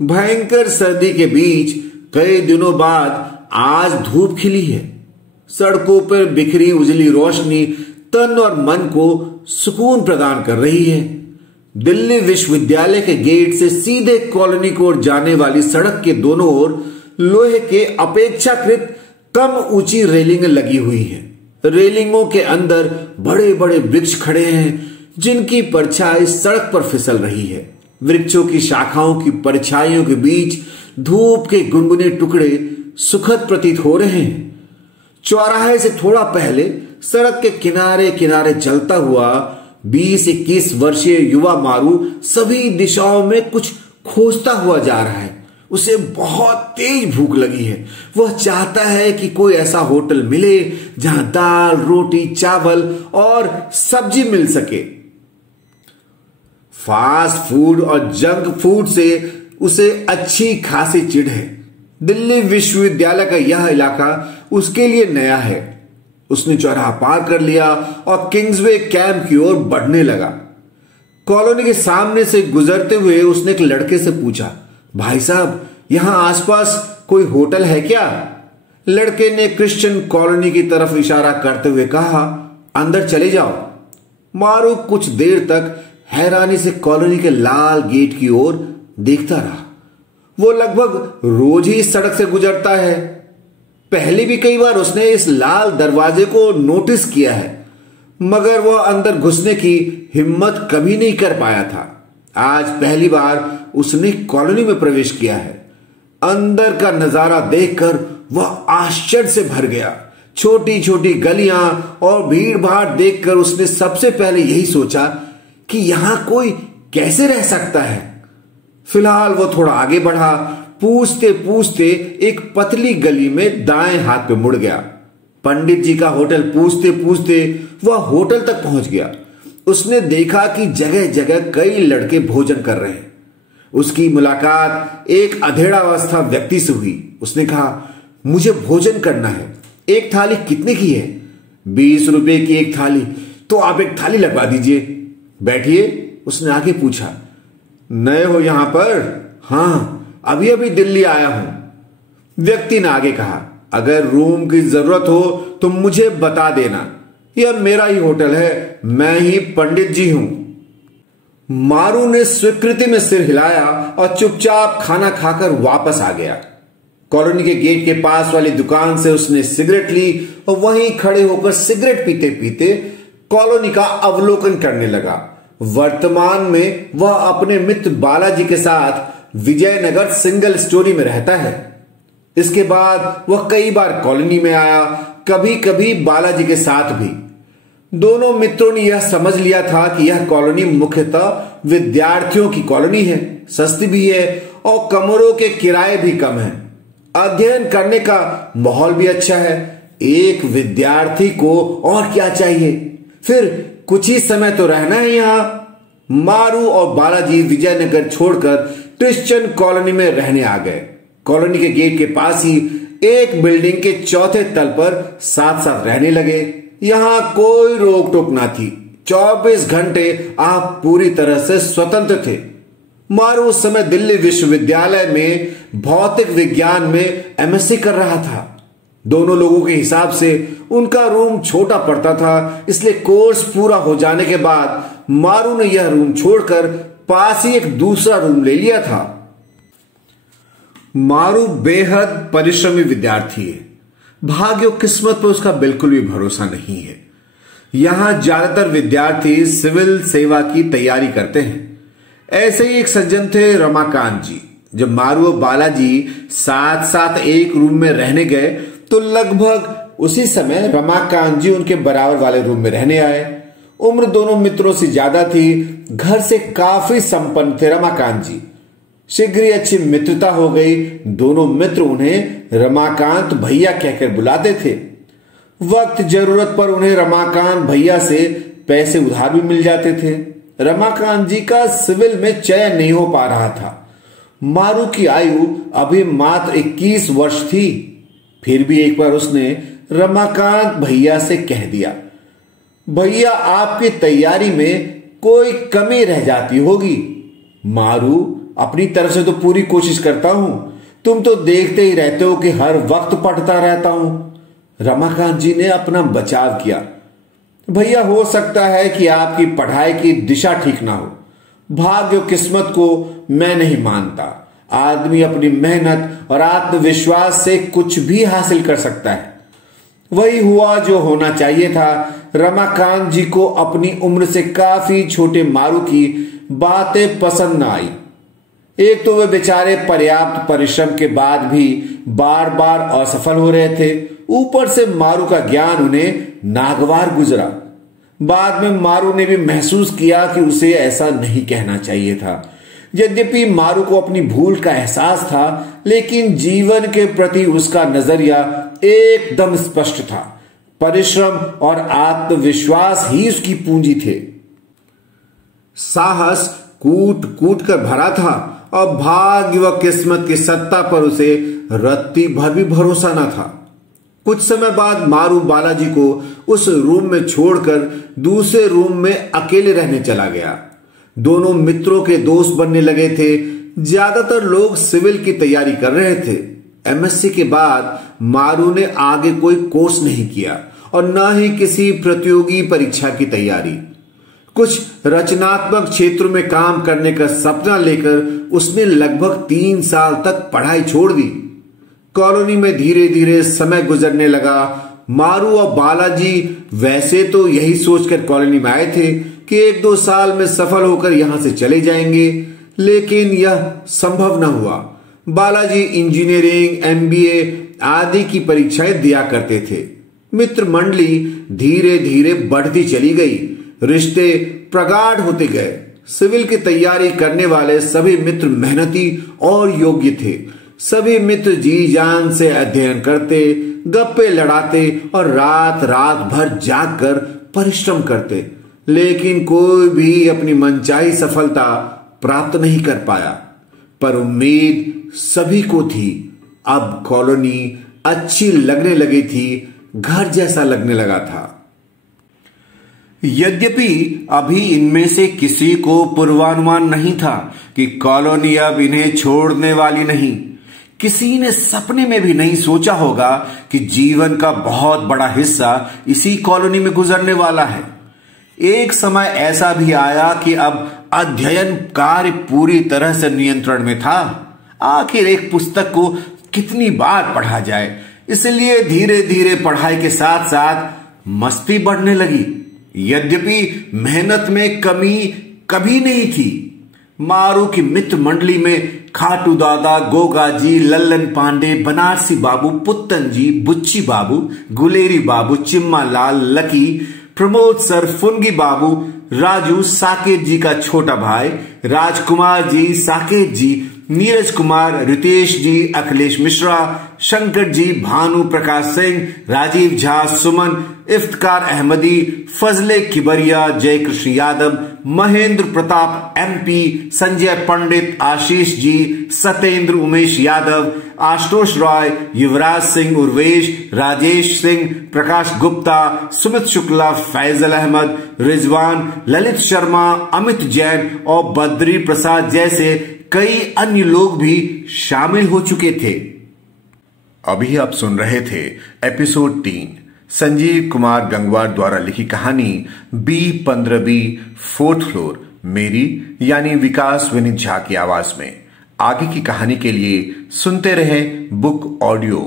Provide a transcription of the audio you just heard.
भयंकर सर्दी के बीच कई दिनों बाद आज धूप खिली है। सड़कों पर बिखरी उजली रोशनी तन और मन को सुकून प्रदान कर रही है। दिल्ली विश्वविद्यालय के गेट से सीधे कॉलोनी की ओर जाने वाली सड़क के दोनों ओर लोहे के अपेक्षाकृत कम ऊंची रेलिंगें लगी हुई हैं। रेलिंगों के अंदर बड़े बड़े वृक्ष खड़े हैं जिनकी परछाई सड़क पर फिसल रही है। वृक्षों की शाखाओं की परछाइयों के बीच धूप के गुनगुने टुकड़े सुखद प्रतीत हो रहे हैं। चौराहे से थोड़ा पहले सड़क के किनारे किनारे चलता हुआ 20-21 वर्षीय युवा मारू सभी दिशाओं में कुछ खोजता हुआ जा रहा है। उसे बहुत तेज भूख लगी है। वह चाहता है कि कोई ऐसा होटल मिले जहां दाल, रोटी, चावल और सब्जी मिल सके। फास्ट फूड और जंक फूड से उसे अच्छी खासी चिढ़ है। दिल्ली विश्वविद्यालय का यह इलाका उसके लिए नया है। उसने चौराहा पार कर लिया और किंग्सवे कैंप की ओर बढ़ने लगा। कॉलोनी के सामने से गुजरते हुए उसने एक लड़के से पूछा, भाई साहब, यहां आसपास कोई होटल है क्या? लड़के ने क्रिश्चियन कॉलोनी की तरफ इशारा करते हुए कहा, अंदर चले जाओ। मारू कुछ देर तक हैरानी से कॉलोनी के लाल गेट की ओर देखता रहा। वो लगभग रोज ही इस सड़क से गुजरता है। पहले भी कई बार उसने इस लाल दरवाजे को नोटिस किया है, मगर वह अंदर घुसने की हिम्मत कभी नहीं कर पाया था। आज पहली बार उसने कॉलोनी में प्रवेश किया है। अंदर का नजारा देखकर वह आश्चर्य से भर गया। छोटी छोटी गलियां और भीड़ भाड़ देखकर उसने सबसे पहले यही सोचा कि यहां कोई कैसे रह सकता है। फिलहाल वो थोड़ा आगे बढ़ा। पूछते पूछते एक पतली गली में दाएं हाथ पे मुड़ गया। पंडित जी का होटल पूछते पूछते वह होटल तक पहुंच गया। उसने देखा कि जगह जगह कई लड़के भोजन कर रहे हैं। उसकी मुलाकात एक अधेड़ावस्था व्यक्ति से हुई। उसने कहा, मुझे भोजन करना है। एक थाली कितने की है? 20 रुपए की एक थाली। तो आप एक थाली लगवा दीजिए। बैठिए, उसने आगे पूछा। नए हो यहां पर? हाँ, अभी अभी दिल्ली आया हूं। व्यक्ति ने आगे कहा, अगर रूम की जरूरत हो तो मुझे बता देना। यह मेरा ही होटल है, मैं ही पंडित जी हूं। मारू ने स्वीकृति में सिर हिलाया और चुपचाप खाना खाकर वापस आ गया। कॉलोनी के गेट के पास वाली दुकान से उसने सिगरेट ली और वहीं खड़े होकर सिगरेट पीते पीते कॉलोनी का अवलोकन करने लगा। वर्तमान में वह अपने मित्र बालाजी के साथ विजयनगर सिंगल स्टोरी में रहता है। इसके बाद वह कई बार कॉलोनी में आया, कभी कभी बालाजी के साथ भी। दोनों मित्रों ने यह समझ लिया था कि यह कॉलोनी मुख्यतः विद्यार्थियों की कॉलोनी है, सस्ती भी है और कमरों के किराए भी कम हैं। अध्ययन करने का माहौल भी अच्छा है। एक विद्यार्थी को और क्या चाहिए? फिर कुछ ही समय तो रहना है यहां। मारू और बालाजी विजयनगर छोड़कर क्रिश्चियन कॉलोनी में रहने आ गए। कॉलोनी के गेट के पास ही एक बिल्डिंग के चौथे तल पर साथ साथ रहने लगे। यहां कोई रोक टोक ना थी। 24 घंटे आप पूरी तरह से स्वतंत्र थे। मारू उस समय दिल्ली विश्वविद्यालय में भौतिक विज्ञान में एमएससी कर रहा था। दोनों लोगों के हिसाब से उनका रूम छोटा पड़ता था, इसलिए कोर्स पूरा हो जाने के बाद मारू ने यह रूम छोड़कर पास ही एक दूसरा रूम ले लिया था। मारू बेहद परिश्रमी विद्यार्थी है। भाग्य और किस्मत पर उसका बिल्कुल भी भरोसा नहीं है। यहां ज्यादातर विद्यार्थी सिविल सेवा की तैयारी करते हैं। ऐसे ही एक सज्जन थे रमाकांत जी। जब मारू और बालाजी साथ साथ एक रूम में रहने गए तो लगभग उसी समय रमाकांत जी उनके बराबर वाले रूम में रहने आए। उम्र दोनों मित्रों से ज्यादा थी। घर से काफी संपन्न थे रमाकांत जी। शीघ्र ही अच्छी मित्रता हो गई। दोनों मित्र उन्हें रमाकांत भैया कहकर बुलाते थे। वक्त जरूरत पर उन्हें रमाकांत भैया से पैसे उधार भी मिल जाते थे। रमाकांत जी का सिविल में चयन नहीं हो पा रहा था। मारू की आयु अभी मात्र 21 वर्ष थी। फिर भी एक बार उसने रमाकांत भैया से कह दिया, भैया आपकी तैयारी में कोई कमी रह जाती होगी। मारू अपनी तरफ से तो पूरी कोशिश करता हूं, तुम तो देखते ही रहते हो कि हर वक्त पढ़ता रहता हूं। रमाकांत जी ने अपना बचाव किया। भैया, हो सकता है कि आपकी पढ़ाई की दिशा ठीक ना हो। भाग्य और किस्मत को मैं नहीं मानता। आदमी अपनी मेहनत और आत्मविश्वास से कुछ भी हासिल कर सकता है। वही हुआ जो होना चाहिए था। रमाकांत जी को अपनी उम्र से काफी छोटे मारू की बातें पसंद न आई। एक तो वे बेचारे पर्याप्त परिश्रम के बाद भी बार बार असफल हो रहे थे, ऊपर से मारू का ज्ञान उन्हें नागवार गुजरा। बाद में मारू ने भी महसूस किया कि उसे ऐसा नहीं कहना चाहिए था। यद्यपि मारू को अपनी भूल का एहसास था, लेकिन जीवन के प्रति उसका नजरिया एकदम स्पष्ट था। परिश्रम और आत्मविश्वास ही उसकी पूंजी थे। साहस कूट कूट कर भरा था और भाग्य व किस्मत की सत्ता पर उसे रत्ती भर भी भरोसा न था। कुछ समय बाद मारू बालाजी को उस रूम में छोड़कर दूसरे रूम में अकेले रहने चला गया। दोनों मित्रों के दोस्त बनने लगे थे। ज्यादातर लोग सिविल की तैयारी कर रहे थे। एमएससी के बाद मारू ने आगे कोई कोर्स नहीं किया और न ही किसी प्रतियोगी परीक्षा की तैयारी। कुछ रचनात्मक क्षेत्रों में काम करने का सपना लेकर उसने लगभग 3 साल तक पढ़ाई छोड़ दी। कॉलोनी में धीरे धीरे समय गुजरने लगा। मारू और बालाजी वैसे तो यही सोचकर कॉलोनी में आए थे कि 1-2 साल में सफल होकर यहां से चले जाएंगे, लेकिन यह संभव न हुआ। बालाजी इंजीनियरिंग, एमबीए आदि की परीक्षाएं दिया करते थे। मित्र मंडली धीरे धीरे बढ़ती चली गई। रिश्ते प्रगाढ़ होते गए। सिविल की तैयारी करने वाले सभी मित्र मेहनती और योग्य थे। सभी मित्र जी जान से अध्ययन करते, गप्पे लड़ाते और रात रात भर जागकर परिश्रम करते, लेकिन कोई भी अपनी मनचाही सफलता प्राप्त नहीं कर पाया। पर उम्मीद सभी को थी। अब कॉलोनी अच्छी लगने लगी थी, घर जैसा लगने लगा था। यद्यपि अभी इनमें से किसी को पूर्वानुमान नहीं था कि कॉलोनी अब इन्हें छोड़ने वाली नहीं। किसी ने सपने में भी नहीं सोचा होगा कि जीवन का बहुत बड़ा हिस्सा इसी कॉलोनी में गुजरने वाला है। एक समय ऐसा भी आया कि अब अध्ययन कार्य पूरी तरह से नियंत्रण में था। आखिर एक पुस्तक को कितनी बार पढ़ा जाए, इसलिए धीरे धीरे पढ़ाई के साथ साथ मस्ती बढ़ने लगी। यद्यपि मेहनत में कमी कभी नहीं थी। मारू की मित्र मंडली में खाटू दादा, गोगा जी, लल्लन पांडे, बनारसी बाबू, पुत्तन जी, बुच्ची बाबू, गुलेरी बाबू, चिम्मा लाल, लकी, प्रमोद सर, फुनगी बाबू, राजू साकेत जी का छोटा भाई, राजकुमार जी, साकेत जी, नीरज कुमार, रितेश जी, अखिलेश मिश्रा, शंकर जी, भानु प्रकाश सिंह, राजीव झा, सुमन, इफ्तिकार अहमदी, फजले किबरिया, जयकृष्ण यादव, महेंद्र प्रताप एमपी, संजय पंडित, आशीष जी, सत्येंद्र उमेश यादव, आशुतोष रॉय, युवराज सिंह उर्वेश, राजेश सिंह, प्रकाश गुप्ता, सुमित शुक्ला, फैजल अहमद, रिजवान, ललित शर्मा, अमित जैन और बद्री प्रसाद जैसे कई अन्य लोग भी शामिल हो चुके थे। अभी आप सुन रहे थे एपिसोड 3 संजीव कुमार गंगवार द्वारा लिखी कहानी B15B 4th फ्लोर, मेरी यानी विकास विनीत झा की आवाज में। आगे की कहानी के लिए सुनते रहे बुक ऑडियो।